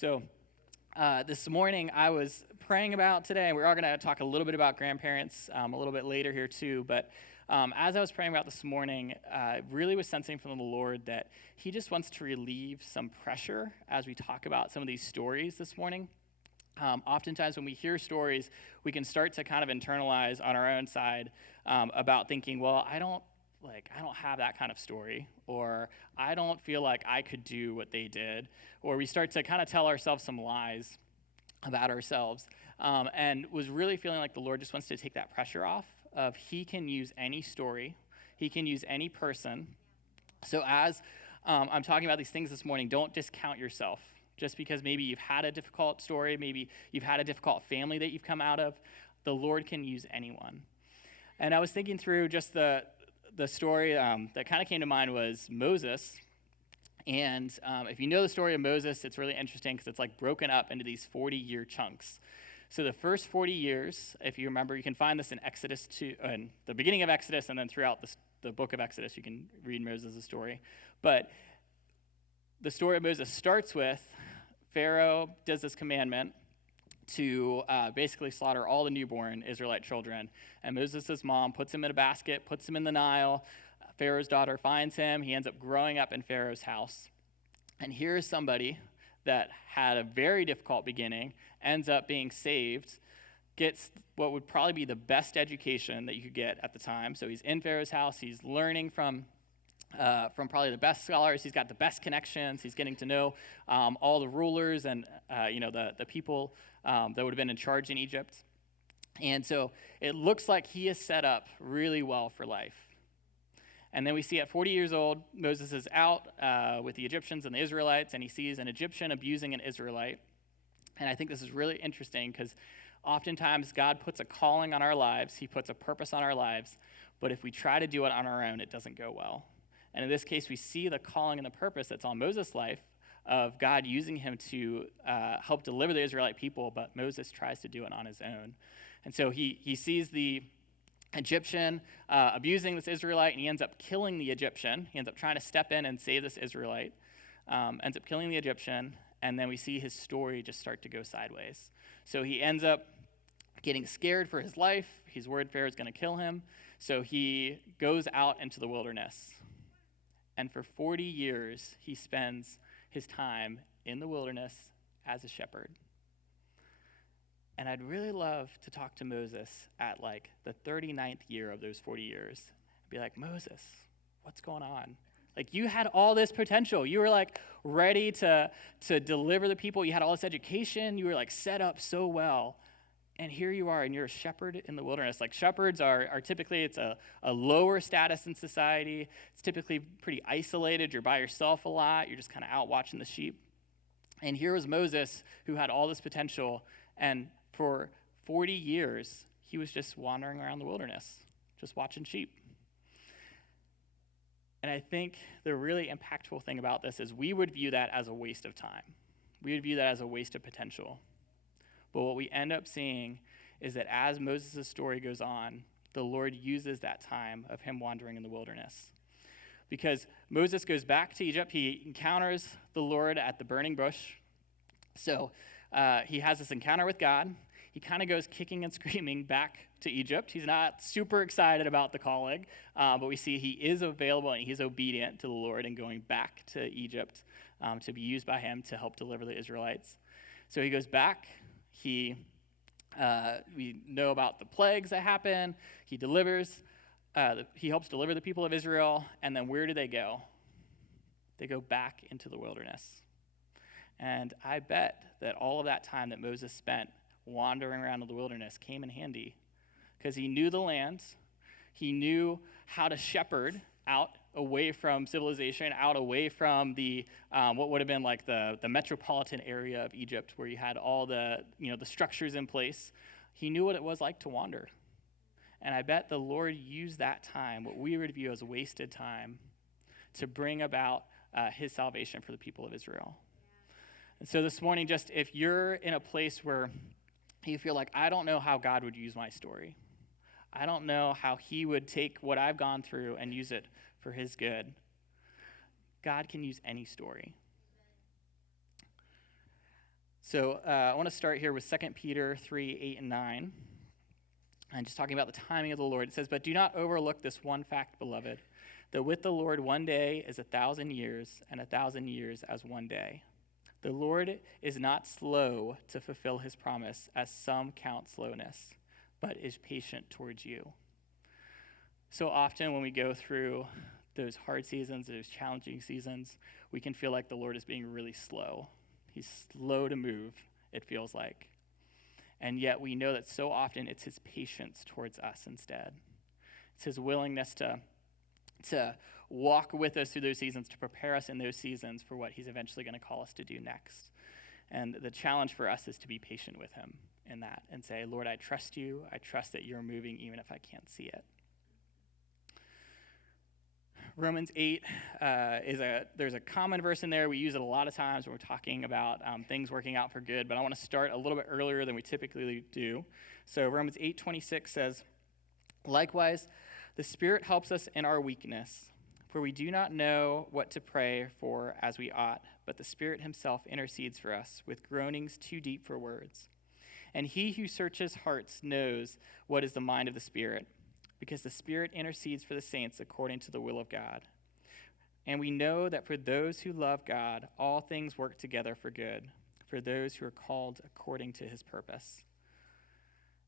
So this morning I was praying about today, and we are going to talk a little bit about grandparents a little bit later here too, but as I was praying about this morning, I really was sensing from the Lord that he just wants to relieve some pressure as we talk about some of these stories this morning. Oftentimes when we hear stories, we can start to kind of internalize on our own side about thinking, well, I don't have that kind of story, or I don't feel like I could do what they did, or we start to kind of tell ourselves some lies about ourselves, and was really feeling like the Lord just wants to take that pressure off of he can use any story, he can use any person. So as I'm talking about these things this morning, don't discount yourself. Just because maybe you've had a difficult story, maybe you've had a difficult family that you've come out of, the Lord can use anyone. And I was thinking through just the story that kind of came to mind was Moses. And if you know the story of Moses, it's really interesting because it's like broken up into these 40-year chunks. So the first 40 years, if you remember, you can find this in Exodus 2, in the beginning of Exodus, and then throughout the book of Exodus, you can read Moses' story. But the story of Moses starts with Pharaoh does this commandment to basically slaughter all the newborn Israelite children. And Moses' mom puts him in a basket, puts him in the Nile. Pharaoh's daughter finds him. He ends up growing up in Pharaoh's house. And here's somebody that had a very difficult beginning, ends up being saved, gets what would probably be the best education that you could get at the time. So he's in Pharaoh's house. He's learning from probably the best scholars. He's got the best connections. He's getting to know all the rulers and the people that would have been in charge in Egypt. And so it looks like he is set up really well for life. And then we see at 40 years old, Moses is out with the Egyptians and the Israelites, and he sees an Egyptian abusing an Israelite. And I think this is really interesting because oftentimes God puts a calling on our lives. He puts a purpose on our lives. But if we try to do it on our own, it doesn't go well. And in this case, we see the calling and the purpose that's on Moses' life of God using him to help deliver the Israelite people, but Moses tries to do it on his own. And so he sees the Egyptian abusing this Israelite, and he ends up killing the Egyptian. He ends up trying to step in and save this Israelite, ends up killing the Egyptian, and then we see his story just start to go sideways. So he ends up getting scared for his life. He's worried Pharaoh's going to kill him. So he goes out into the wilderness. And for 40 years, he spends his time in the wilderness as a shepherd. And I'd really love to talk to Moses at like the 39th year of those 40 years. Be like, Moses, what's going on? Like, you had all this potential. You were like ready to deliver the people. You had all this education. You were like set up so well. And here you are, and you're a shepherd in the wilderness. Like, shepherds are typically, it's a lower status in society. It's typically pretty isolated. You're by yourself a lot. You're just kind of out watching the sheep. And here was Moses, who had all this potential. And for 40 years, he was just wandering around the wilderness, just watching sheep. And I think the really impactful thing about this is we would view that as a waste of time. We would view that as a waste of potential. But what we end up seeing is that as Moses' story goes on, the Lord uses that time of him wandering in the wilderness. Because Moses goes back to Egypt. He encounters the Lord at the burning bush. So he has this encounter with God. He kind of goes kicking and screaming back to Egypt. He's not super excited about the calling, but we see he is available and he's obedient to the Lord and going back to Egypt to be used by him to help deliver the Israelites. So he goes back. We know about the plagues that happen. He delivers. He helps deliver the people of Israel. And then where do they go? They go back into the wilderness. And I bet that all of that time that Moses spent wandering around in the wilderness came in handy because he knew the land. He knew how to shepherd out away from civilization, out away from the what would have been like the metropolitan area of Egypt, where you had all the the structures in place. He knew what it was like to wander, and I bet the Lord used that time, what we would view as wasted time, to bring about His salvation for the people of Israel. And so this morning, just if you're in a place where you feel like, I don't know how God would use my story, I don't know how He would take what I've gone through and use it for His good. God can use any story. So I want to start here with 2 Peter 3, 8, and 9. And just talking about the timing of the Lord. It says, "But do not overlook this one fact, beloved, that with the Lord 1 day is 1,000 years, and 1,000 years as 1 day. The Lord is not slow to fulfill his promise, as some count slowness, but is patient towards you." So often when we go through those hard seasons, those challenging seasons, we can feel like the Lord is being really slow. He's slow to move, it feels like. And yet we know that so often it's his patience towards us instead. It's his willingness to walk with us through those seasons, to prepare us in those seasons for what he's eventually going to call us to do next. And the challenge for us is to be patient with him in that and say, "Lord, I trust you. I trust that you're moving even if I can't see it." Romans 8 there's a common verse in there. We use it a lot of times when we're talking about things working out for good, but I want to start a little bit earlier than we typically do. So Romans 8:26 says, "Likewise, the Spirit helps us in our weakness, for we do not know what to pray for as we ought, but the Spirit himself intercedes for us with groanings too deep for words. And he who searches hearts knows what is the mind of the Spirit, because the Spirit intercedes for the saints according to the will of God. And we know that for those who love God, all things work together for good, for those who are called according to his purpose."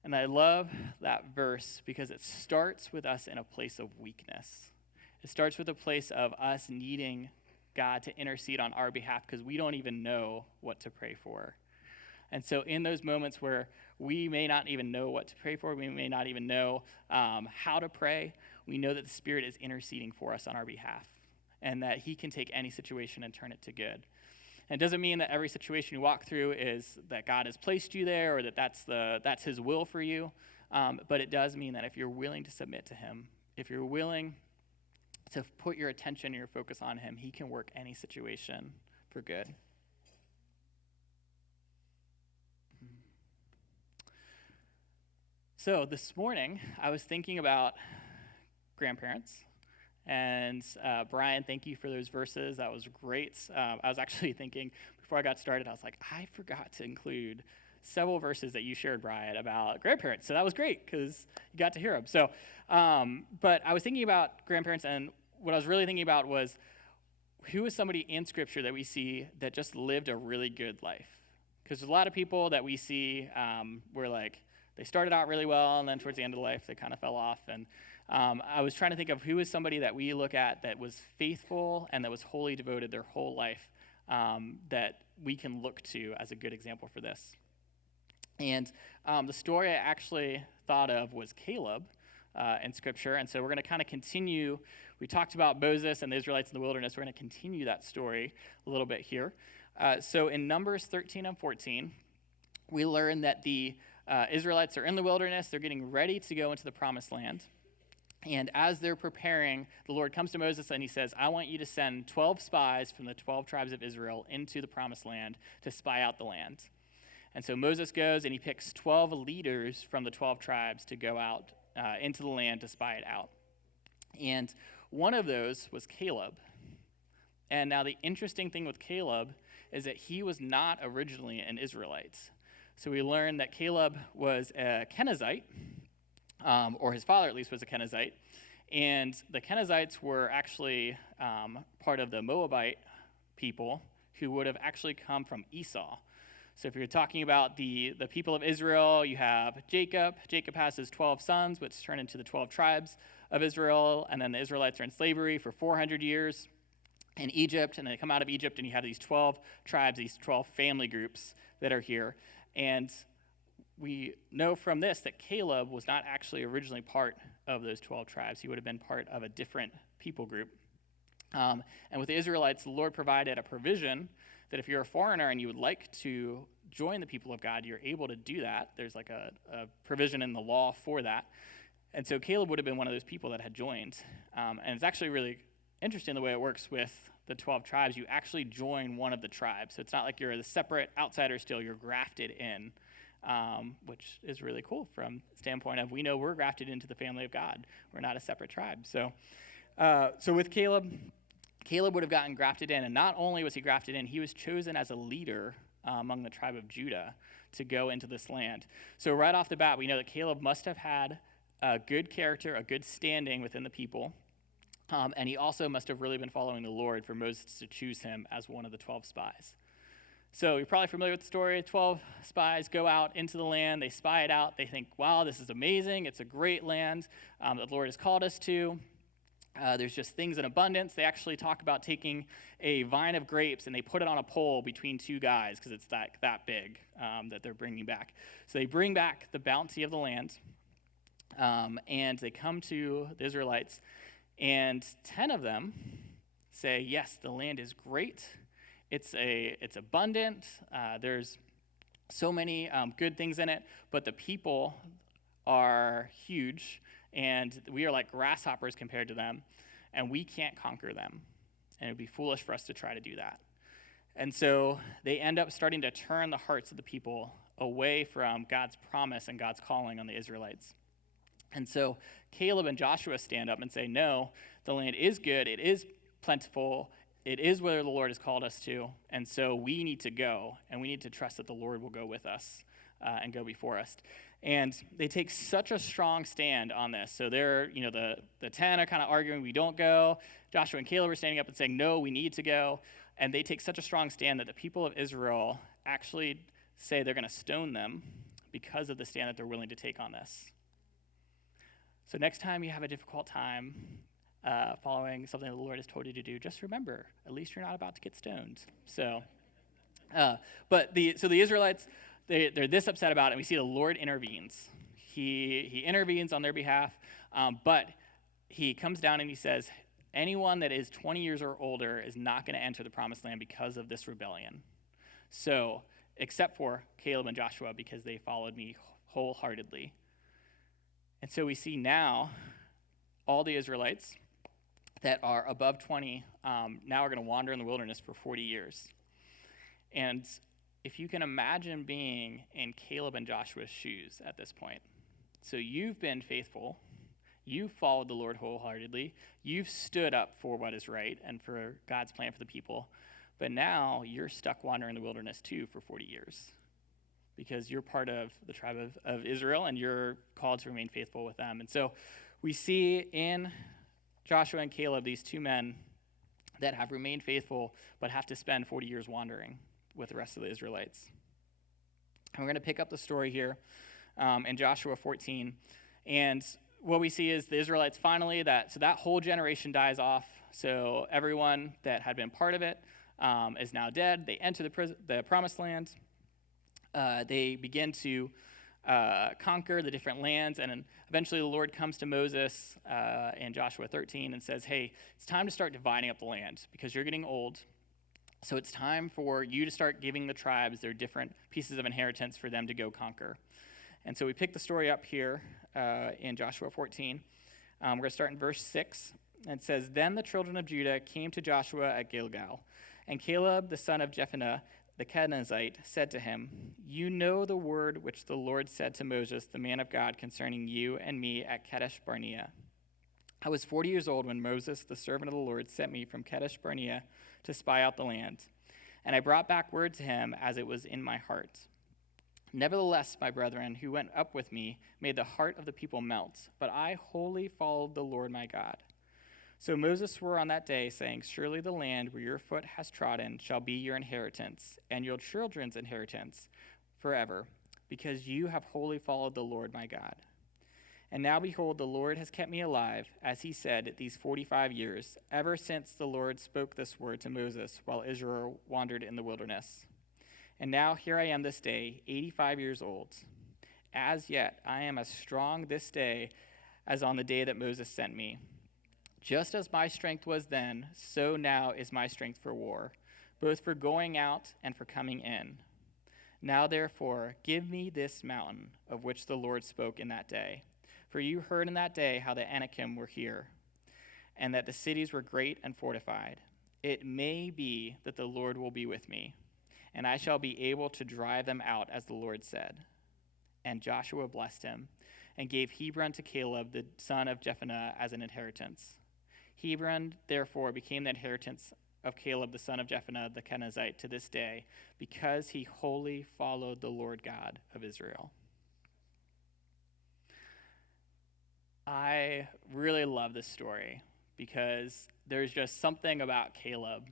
And I love that verse because it starts with us in a place of weakness. It starts with a place of us needing God to intercede on our behalf because we don't even know what to pray for. And so in those moments where we may not even know what to pray for, we may not even know how to pray, we know that the Spirit is interceding for us on our behalf and that he can take any situation and turn it to good. And it doesn't mean that every situation you walk through is that God has placed you there or that that's his will for you, but it does mean that if you're willing to submit to him, if you're willing to put your attention and your focus on him, he can work any situation for good. So this morning, I was thinking about grandparents. And Brian, thank you for those verses. That was great. I was actually thinking, before I got started, I was like, I forgot to include several verses that you shared, Brian, about grandparents. So that was great because you got to hear them. So, but I was thinking about grandparents, and what I was really thinking about was, who is somebody in Scripture that we see that just lived a really good life? Because there's a lot of people that we see where like, they started out really well, and then towards the end of life, they kind of fell off. And I was trying to think of who is somebody that we look at that was faithful and that was wholly devoted their whole life that we can look to as a good example for this. And the story I actually thought of was Caleb in Scripture. And so we're going to kind of continue. We talked about Moses and the Israelites in the wilderness. We're going to continue that story a little bit here. So in Numbers 13 and 14, we learn that the Israelites are in the wilderness. They're getting ready to go into the promised land. And as they're preparing, the Lord comes to Moses and he says, "I want you to send 12 spies from the 12 tribes of Israel into the promised land to spy out the land." And so Moses goes and he picks 12 leaders from the 12 tribes to go out into the land to spy it out. And one of those was Caleb. And now the interesting thing with Caleb is that he was not originally an Israelite. So we learned that Caleb was a Kenizzite, or his father at least was a Kenizzite, and the Kenizzites were actually part of the Moabite people who would have actually come from Esau. So if you're talking about the people of Israel, you have Jacob. Jacob has his 12 sons, which turn into the 12 tribes of Israel, and then the Israelites are in slavery for 400 years in Egypt, and they come out of Egypt, and you have these 12 tribes, these 12 family groups that are here. And we know from this that Caleb was not actually originally part of those 12 tribes. He would have been part of a different people group. And with the Israelites, the Lord provided a provision that if you're a foreigner and you would like to join the people of God, you're able to do that. There's like a provision in the law for that. And so Caleb would have been one of those people that had joined. And it's actually really interesting the way it works with the 12 tribes. You actually join one of the tribes. So it's not like you're a separate outsider still, you're grafted in, which is really cool from the standpoint of we know we're grafted into the family of God. We're not a separate tribe. So with Caleb would have gotten grafted in, and not only was he grafted in, he was chosen as a leader among the tribe of Judah to go into this land. So right off the bat, we know that Caleb must have had a good character, a good standing within the people. And he also must have really been following the Lord for Moses to choose him as one of the 12 spies. So you're probably familiar with the story. 12 spies go out into the land. They spy it out. They think, wow, this is amazing. It's a great land that the Lord has called us to. There's just things in abundance. They actually talk about taking a vine of grapes and they put it on a pole between two guys because it's that big that they're bringing back. So they bring back the bounty of the land, and they come to the Israelites, and 10 of them say, yes, the land is great. It's abundant. There's so many good things in it, but the people are huge, and we are like grasshoppers compared to them, and we can't conquer them. And it would be foolish for us to try to do that. And so they end up starting to turn the hearts of the people away from God's promise and God's calling on the Israelites. And so Caleb and Joshua stand up and say, no, the land is good, it is plentiful, it is where the Lord has called us to, and so we need to go, and we need to trust that the Lord will go with us and go before us. And they take such a strong stand on this. So they're, the 10 are kind of arguing, we don't go. Joshua and Caleb are standing up and saying, no, we need to go. And they take such a strong stand that the people of Israel actually say they're going to stone them because of the stand that they're willing to take on this. So next time you have a difficult time following something the Lord has told you to do, just remember, at least you're not about to get stoned. So, but the Israelites, they're this upset about it, and we see the Lord intervenes. He intervenes on their behalf, but he comes down and he says, anyone that is 20 years or older is not going to enter the promised land because of this rebellion. So, except for Caleb and Joshua, because they followed me wholeheartedly. And so we see now all the Israelites that are above 20 now are going to wander in the wilderness for 40 years. And if you can imagine being in Caleb and Joshua's shoes at this point. So you've been faithful. You've followed the Lord wholeheartedly. You've stood up for what is right and for God's plan for the people. But now you're stuck wandering in the wilderness too for 40 years because you're part of the tribe of Israel and you're called to remain faithful with them. And so we see in Joshua and Caleb these two men that have remained faithful but have to spend 40 years wandering with the rest of the Israelites. And we're going to pick up the story here in Joshua 14. And what we see is the Israelites finally, that whole generation dies off. So everyone that had been part of it is now dead. They enter the promised land. They begin to conquer the different lands. And then eventually the Lord comes to Moses in Joshua 13 and says, hey, it's time to start dividing up the land because you're getting old. So it's time for you to start giving the tribes their different pieces of inheritance for them to go conquer. And so we pick the story up here in Joshua 14. We're going to start in verse 6. And it says, then the children of Judah came to Joshua at Gilgal. And Caleb, the son of Jephunneh, the Kenizzite, said to him, you know the word which the Lord said to Moses, the man of God, concerning you and me at Kadesh Barnea. I was 40 years old when Moses, the servant of the Lord, sent me from Kadesh Barnea to spy out the land. And I brought back word to him as it was in my heart. Nevertheless, my brethren, who went up with me, made the heart of the people melt, but I wholly followed the Lord my God. So Moses swore on that day, saying, surely the land where your foot has trodden shall be your inheritance, and your children's inheritance forever, because you have wholly followed the Lord my God. And now behold, the Lord has kept me alive, as he said, these 45 years, ever since the Lord spoke this word to Moses while Israel wandered in the wilderness. And now here I am this day, 85 years old. As yet I am as strong this day as on the day that Moses sent me. Just as my strength was then, so now is my strength for war, both for going out and for coming in. Now therefore, give me this mountain of which the Lord spoke in that day. For you heard in that day how the Anakim were here, and that the cities were great and fortified. It may be that the Lord will be with me, and I shall be able to drive them out, as the Lord said. And Joshua blessed him, and gave Hebron to Caleb, the son of Jephunneh, as an inheritance. Hebron, therefore, became the inheritance of Caleb, the son of Jephunneh, the Kenizzite, to this day, because he wholly followed the Lord God of Israel. I really love this story because there's just something about Caleb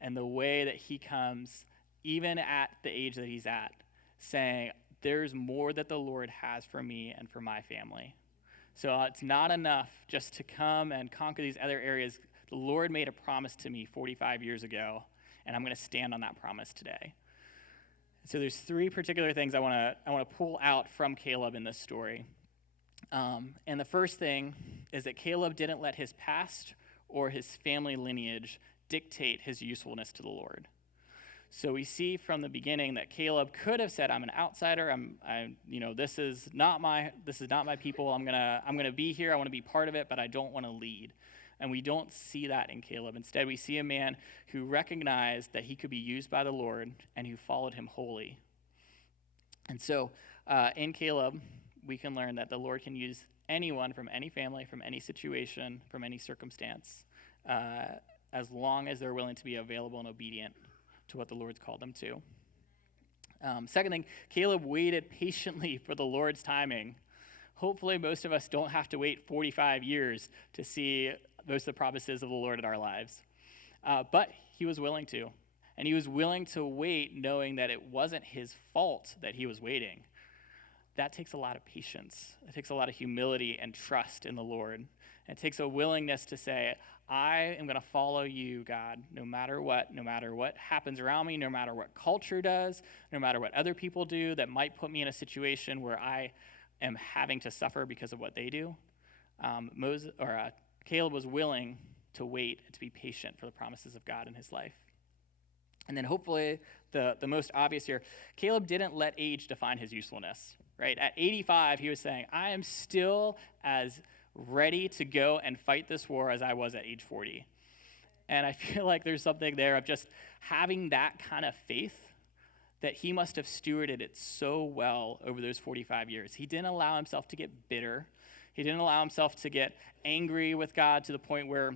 and the way that he comes, even at the age that he's at, saying, there's more that the Lord has for me and for my family. So it's not enough just to come and conquer these other areas. The Lord made a promise to me 45 years ago, and I'm going to stand on that promise today. So there's three particular things I want to pull out from Caleb in this story. And the first thing is that Caleb didn't let his past or his family lineage dictate his usefulness to the Lord. So we see from the beginning that Caleb could have said, I'm an outsider. This is not my people. I'm gonna be here. I want to be part of it, but I don't want to lead. And we don't see that in Caleb. Instead, we see a man who recognized that he could be used by the Lord and who followed him wholly. And so in Caleb, we can learn that the Lord can use anyone from any family, from any situation, from any circumstance, as long as they're willing to be available and obedient to what the Lord's called them to. Second thing, Caleb waited patiently for the Lord's timing. Hopefully most of us don't have to wait 45 years to see most of the promises of the Lord in our lives. But he was willing to. And he was willing to wait knowing that it wasn't his fault that he was waiting. That takes a lot of patience. It takes a lot of humility and trust in the Lord. And it takes a willingness to say, I am going to follow you, God, no matter what happens around me, no matter what culture does, no matter what other people do that might put me in a situation where I am having to suffer because of what they do. Caleb was willing to wait and to be patient for the promises of God in his life. And then hopefully the most obvious here, Caleb didn't let age define his usefulness, right? At 85, he was saying, I am still as ready to go and fight this war as I was at age 40. And I feel like there's something there of just having that kind of faith that he must have stewarded it so well over those 45 years. He didn't allow himself to get bitter. He didn't allow himself to get angry with God to the point where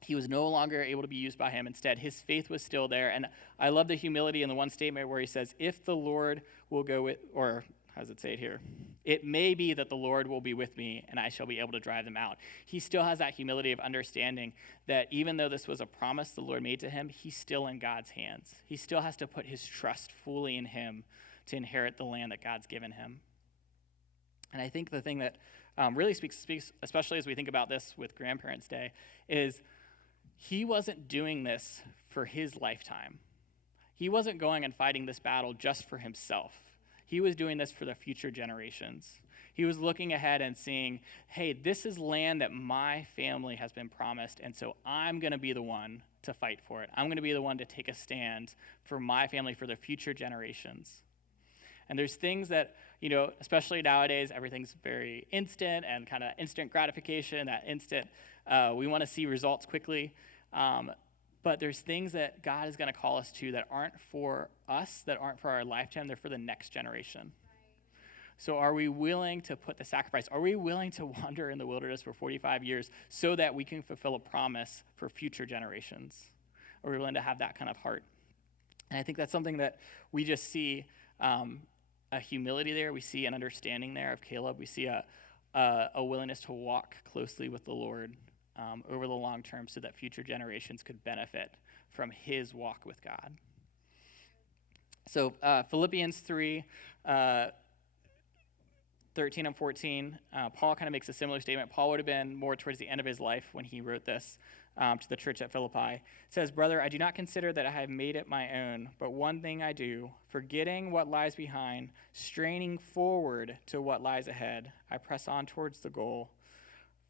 he was no longer able to be used by him. Instead, his faith was still there. And I love the humility in the one statement where he says, if the Lord will go with, or how does it say it here? It may be that the Lord will be with me and I shall be able to drive them out. He still has that humility of understanding that even though this was a promise the Lord made to him, he's still in God's hands. He still has to put his trust fully in him to inherit the land that God's given him. And I think the thing that really speaks, especially as we think about this with Grandparents' Day, is he wasn't doing this for his lifetime. He wasn't going and fighting this battle just for himself. He was doing this for the future generations. He was looking ahead and seeing, hey, this is land that my family has been promised, and so I'm going to be the one to fight for it. I'm going to be the one to take a stand for my family, for the future generations. And there's things that, especially nowadays, everything's very instant and kind of instant gratification, that instant, we want to see results quickly. But there's things that God is going to call us to that aren't for us, that aren't for our lifetime, they're for the next generation. So are we willing to put the sacrifice? Are we willing to wander in the wilderness for 45 years so that we can fulfill a promise for future generations? Are we willing to have that kind of heart? And I think that's something that we just see a humility there. We see an understanding there of Caleb. We see a willingness to walk closely with the Lord over the long term so that future generations could benefit from his walk with God. So Philippians 3, 13 and 14, Paul kind of makes a similar statement. Paul would have been more towards the end of his life when he wrote this to the church at Philippi. It says, brother, I do not consider that I have made it my own, but one thing I do, forgetting what lies behind, straining forward to what lies ahead, I press on towards the goal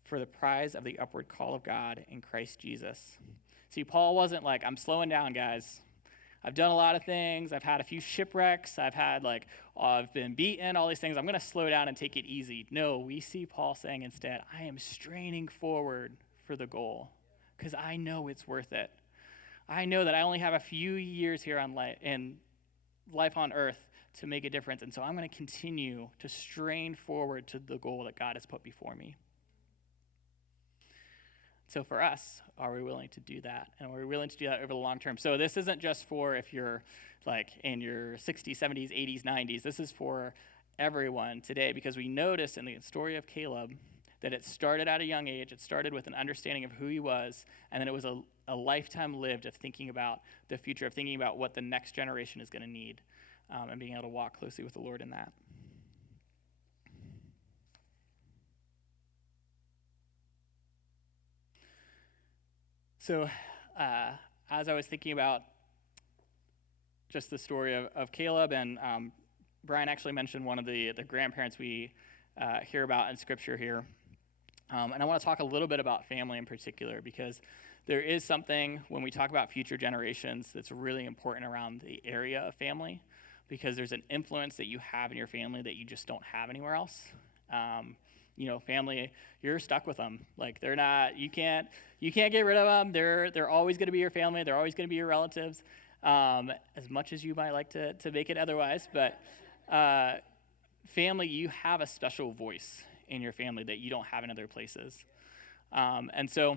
for the prize of the upward call of God in Christ Jesus. See, Paul wasn't like, I'm slowing down, guys. I've done a lot of things. I've had a few shipwrecks. I've been beaten, all these things. I'm going to slow down and take it easy. No, we see Paul saying instead, I am straining forward for the goal because I know it's worth it. I know that I only have a few years here in life on earth to make a difference. And so I'm going to continue to strain forward to the goal that God has put before me. So for us, are we willing to do that? And are we willing to do that over the long term? So this isn't just for if you're like in your 60s, 70s, 80s, 90s. This is for everyone today, because we notice in the story of Caleb that it started at a young age. It started with an understanding of who he was, and then it was a lifetime lived of thinking about the future, of thinking about what the next generation is going to need, and being able to walk closely with the Lord in that. So as I was thinking about just the story of Caleb, and Brian actually mentioned one of the grandparents we hear about in Scripture here. And I want to talk a little bit about family in particular, because there is something when we talk about future generations that's really important around the area of family, because there's an influence that you have in your family that you just don't have anywhere else. Family, you're stuck with them. Like they're not, you can't get rid of them. They're always going to be your family. They're always going to be your relatives, as much as you might like to make it otherwise. But family, you have a special voice in your family that you don't have in other places. And so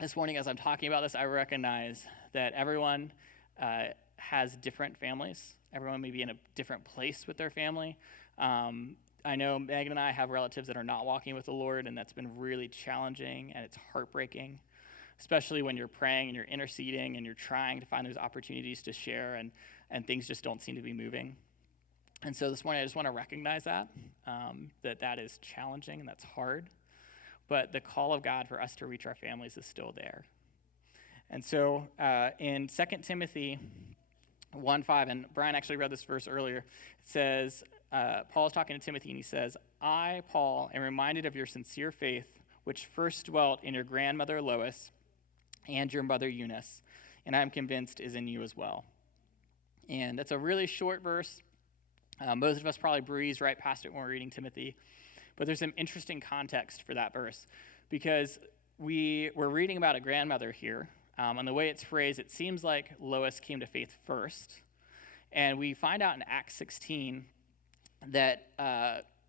this morning, as I'm talking about this, I recognize that everyone has different families. Everyone may be in a different place with their family. I know Megan and I have relatives that are not walking with the Lord, and that's been really challenging, and it's heartbreaking, especially when you're praying and you're interceding and you're trying to find those opportunities to share, and things just don't seem to be moving. And so this morning, I just want to recognize that is challenging and that's hard, but the call of God for us to reach our families is still there. And so in 2 Timothy 1:5, and Brian actually read this verse earlier, it says, Paul is talking to Timothy, and he says, I, Paul, am reminded of your sincere faith, which first dwelt in your grandmother Lois and your mother Eunice, and I am convinced is in you as well. And that's a really short verse. Most of us probably breeze right past it when we're reading Timothy, but there's some interesting context for that verse, because we're reading about a grandmother here, and the way it's phrased, it seems like Lois came to faith first, and we find out in Acts 16 that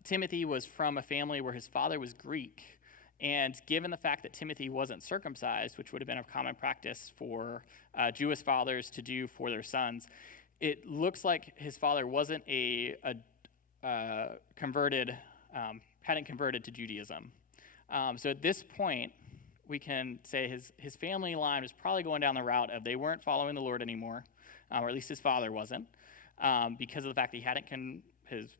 Timothy was from a family where his father was Greek, and given the fact that Timothy wasn't circumcised, which would have been a common practice for Jewish fathers to do for their sons, it looks like his father wasn't hadn't converted to Judaism. So at this point, we can say his family line was probably going down the route of they weren't following the Lord anymore, or at least his father wasn't, because of the fact that he hadn't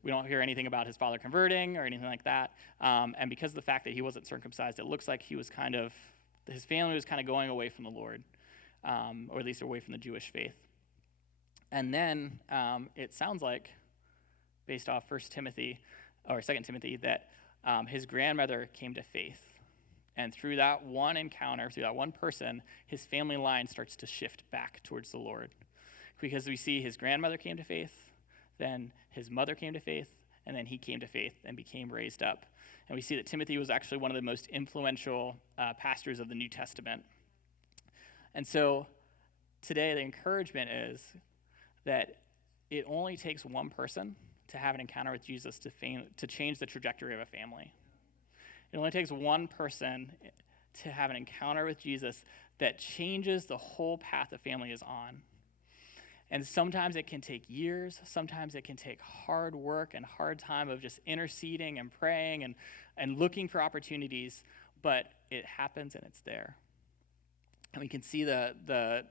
we don't hear anything about his father converting or anything like that, and because of the fact that he wasn't circumcised, it looks like his family was kind of going away from the Lord, or at least away from the Jewish faith. And then it sounds like, based off 2 Timothy, that his grandmother came to faith. And through that one encounter, through that one person, his family line starts to shift back towards the Lord. Because we see his grandmother came to faith, then his mother came to faith, and then he came to faith and became raised up. And we see that Timothy was actually one of the most influential pastors of the New Testament. And so today the encouragement is that it only takes one person to have an encounter with Jesus to change the trajectory of a family. It only takes one person to have an encounter with Jesus that changes the whole path the family is on. And sometimes it can take years. Sometimes it can take hard work and hard time of just interceding and praying and looking for opportunities, but it happens and it's there. And we can see the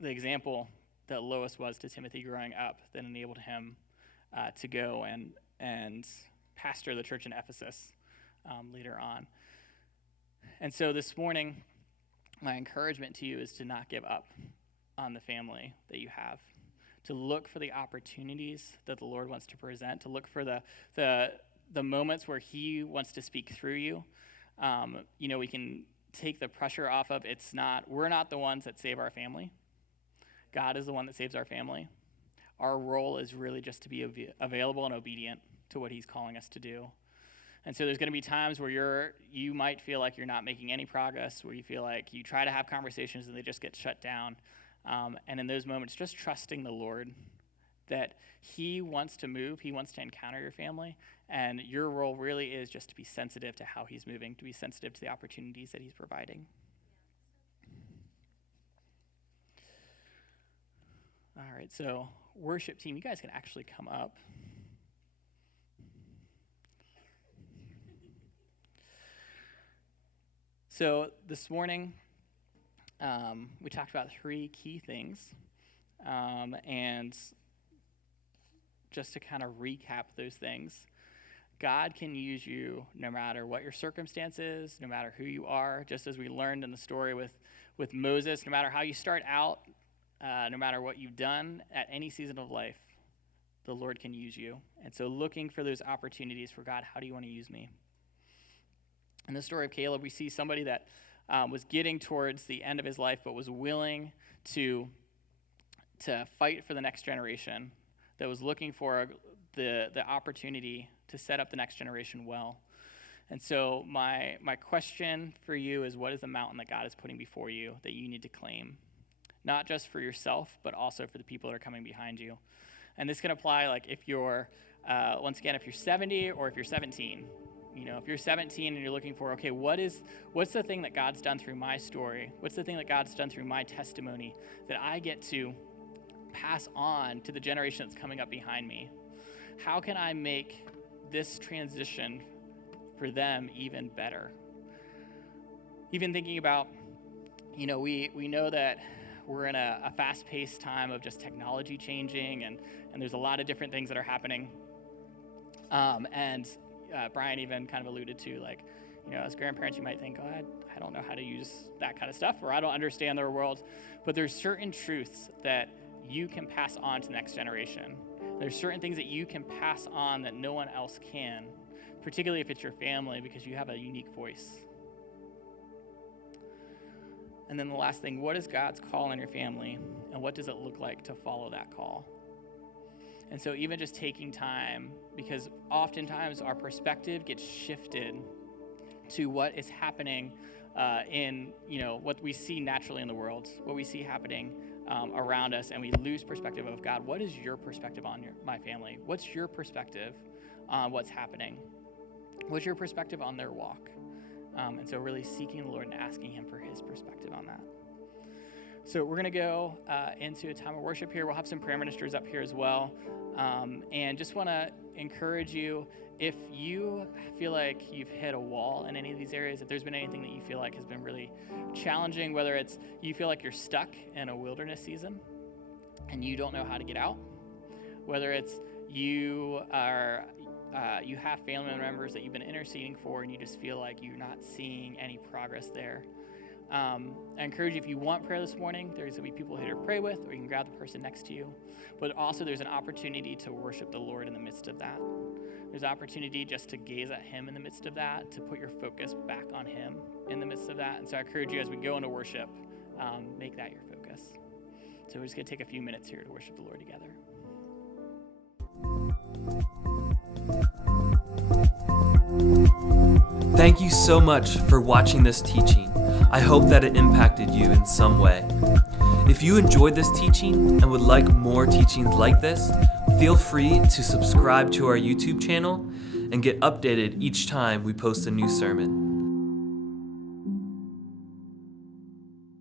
example that Lois was to Timothy growing up that enabled him to go and pastor the church in Ephesus later on. And so this morning, my encouragement to you is to not give up on the family that you have, to look for the opportunities that the Lord wants to present, to look for the moments where he wants to speak through you. We can take the pressure off of we're not the ones that save our family. God is the one that saves our family. Our role is really just to be available and obedient to what he's calling us to do. And so there's going to be times where you might feel like you're not making any progress, where you feel like you try to have conversations and they just get shut down. And in those moments, just trusting the Lord that he wants to move, he wants to encounter your family, and your role really is just to be sensitive to how he's moving, to be sensitive to the opportunities that he's providing. All right, so worship team, you guys can actually come up. So this morning, we talked about 3 key things, and just to kind of recap those things, God can use you no matter what your circumstance is, no matter who you are, just as we learned in the story with Moses, no matter how you start out, no matter what you've done at any season of life, the Lord can use you. And so looking for those opportunities for God, how do you want to use me? In the story of Caleb, we see somebody that was getting towards the end of his life, but was willing to fight for the next generation, that was looking for the opportunity to set up the next generation well. And so my question for you is, what is the mountain that God is putting before you that you need to claim? Not just for yourself, but also for the people that are coming behind you. And this can apply like if you're, once again, if you're 70 or if you're 17. You know, if you're 17 and you're looking for, okay, what's the thing that God's done through my story? What's the thing that God's done through my testimony that I get to pass on to the generation that's coming up behind me? How can I make this transition for them even better? Even thinking about, you know, we know that we're in a fast-paced time of just technology changing, and there's a lot of different things that are happening. Brian even kind of alluded to, like, you know, as grandparents, you might think, oh, I don't know how to use that kind of stuff, or I don't understand their world. But there's certain truths that you can pass on to the next generation. There's certain things that you can pass on that no one else can, particularly if it's your family, because you have a unique voice. And then the last thing, what is God's call on your family, and what does it look like to follow that call? And so even just taking time, because oftentimes our perspective gets shifted to what is happening in, you know, what we see naturally in the world, what we see happening around us, and we lose perspective of God. What is your perspective on my family? What's your perspective on what's happening? What's your perspective on their walk? And so really seeking the Lord and asking him for his perspective on that. So we're going to go into a time of worship here. We'll have some prayer ministers up here as well. And just want to encourage you, if you feel like you've hit a wall in any of these areas, if there's been anything that you feel like has been really challenging, whether it's you feel like you're stuck in a wilderness season and you don't know how to get out, whether it's you have family members that you've been interceding for and you just feel like you're not seeing any progress there. I encourage you, if you want prayer this morning, there's going to be people here to pray with, or you can grab the person next to you. But also there's an opportunity to worship the Lord in the midst of that. There's an opportunity just to gaze at him in the midst of that, to put your focus back on him in the midst of that. And so I encourage you, as we go into worship, make that your focus. So we're just going to take a few minutes here to worship the Lord together. Thank you so much for watching this teaching. I hope that it impacted you in some way. If you enjoyed this teaching and would like more teachings like this, feel free to subscribe to our YouTube channel and get updated each time we post a new sermon.